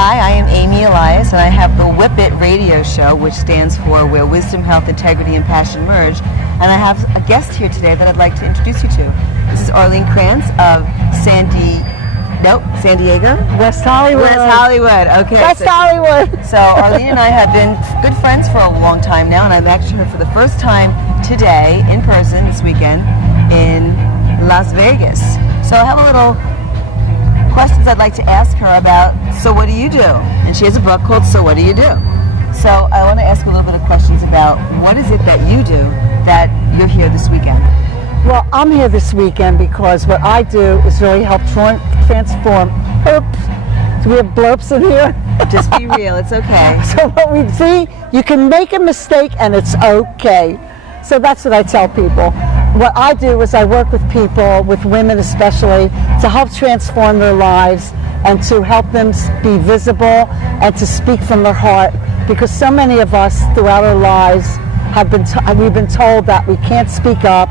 Hi, I am Amy Elias, and I have the Whip It radio show, which stands for Where Wisdom, Health, Integrity, and Passion Merge. And I have a guest here today that I'd like to introduce you to. This is Arlene Krantz of San Diego? West Hollywood. West Hollywood, okay. West Hollywood. So Arlene and I have been good friends for a long time now, and I've actually her for the first time today, in person, this weekend, in Las Vegas. So I have a little questions I'd like to ask her about, so what do you do? And she has a book called So What Do You Do? So I want to ask a little bit of questions about what is it that you do that you're here this weekend? Well, I'm here this weekend because what I do is really help transform. Oops. Do we have blurps in here? Just be real, it's okay. So what we see, you can make a mistake and it's okay. So that's what I tell people. What I do is I work with people, with women especially, to help transform their lives and to help them be visible and to speak from their heart. Because so many of us throughout our lives we've been told that we can't speak up.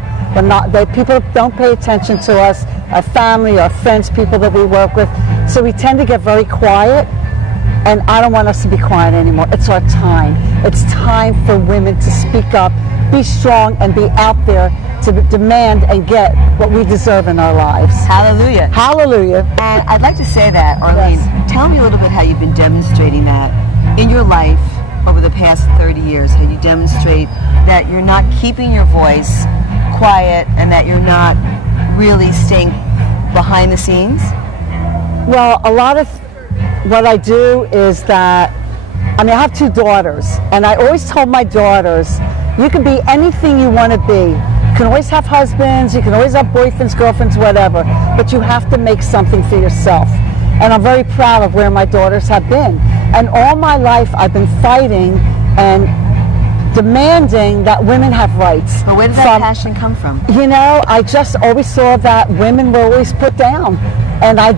People don't pay attention to us, our family, our friends, people that we work with. So we tend to get very quiet. And I don't want us to be quiet anymore. It's our time. It's time for women to speak up, be strong, and be out there to demand and get what we deserve in our lives. Hallelujah. Hallelujah. And I'd like to say that, Arlene, Yes. Tell me a little bit how you've been demonstrating that in your life over the past 30 years, how you demonstrate that you're not keeping your voice quiet and that you're not really staying behind the scenes. Well, a lot of what I do is that, I have two daughters, and I always told my daughters, you can be anything you want to be. You can always have husbands, you can always have boyfriends, girlfriends, whatever, but you have to make something for yourself. And I'm very proud of where my daughters have been. And all my life I've been fighting and demanding that women have rights. But where did that passion come from? I just always saw that women were always put down. And I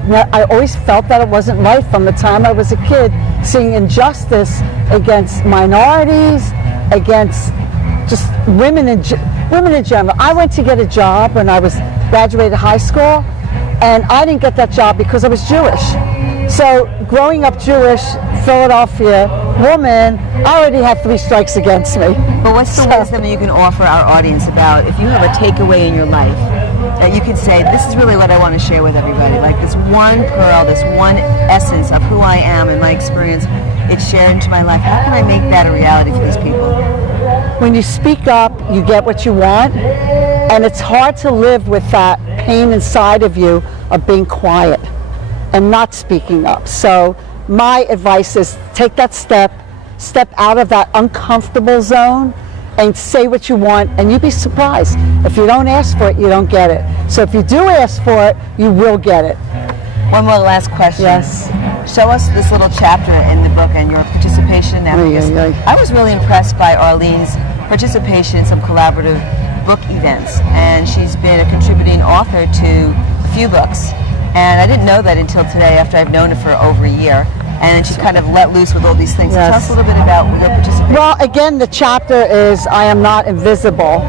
always felt that it wasn't right from the time I was a kid, seeing injustice against minorities, against just women in general. I went to get a job when I graduated high school, and I didn't get that job because I was Jewish. So growing up Jewish, Philadelphia woman, I already had 3 strikes against me. But what's the wisdom you can offer our audience about if you have a takeaway in your life that you could say, this is really what I want to share with everybody, like this one pearl, this one essence of who I am and my experience, it's shared into my life. How can I make that a reality for these people? When you speak up, you get what you want, and it's hard to live with that pain inside of you of being quiet and not speaking up. So my advice is take that step out of that uncomfortable zone and say what you want, and you'd be surprised. If you don't ask for it, you don't get it. So if you do ask for it, you will get it. One more last question. Yes. Show us this little chapter in the book and your participation in that. I was really impressed by Arlene's participation in some collaborative book events, and she's been a contributing author to a few books. And I didn't know that until today, after I've known her for over a year. And she's kind of let loose with all these things. Yes. So tell us a little bit about your participation. Well, again, the chapter is I Am Not Invisible.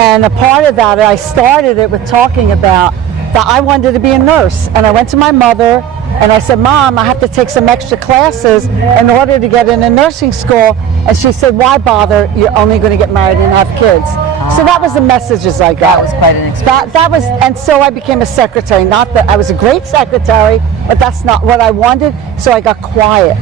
And a part of that, I started it with talking about that I wanted to be a nurse. And I went to my mother and I said, Mom, I have to take some extra classes in order to get into nursing school. And she said, why bother? You're only going to get married and have kids. So that was the messages I got. That was quite an experience. And so I became a secretary. Not that I was a great secretary, but that's not what I wanted. So I got quiet.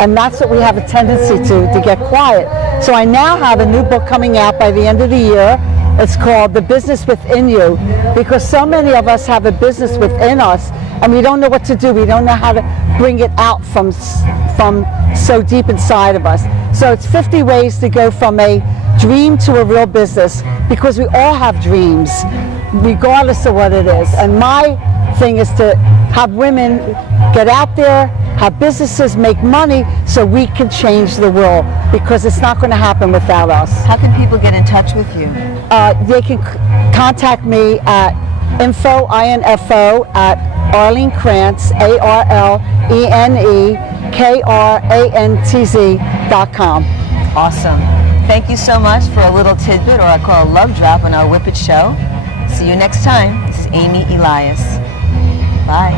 And that's what we have a tendency to get quiet. So I now have a new book coming out by the end of the year. It's called The Business Within You, because so many of us have a business within us and we don't know what to do. We don't know how to bring it out from so deep inside of us. So it's 50 ways to go from a dream to a real business, because we all have dreams, regardless of what it is. And my thing is to have women get out there, have businesses, make money, so we can change the world, because it's not going to happen without us. How can people get in touch with you? They can contact me at info at Arlene Krantz, ArleneKrantz.com. Awesome. Thank you so much for a little tidbit, or I call a love drop, on our Whip It show. See you next time. This is Amy Elias. Bye.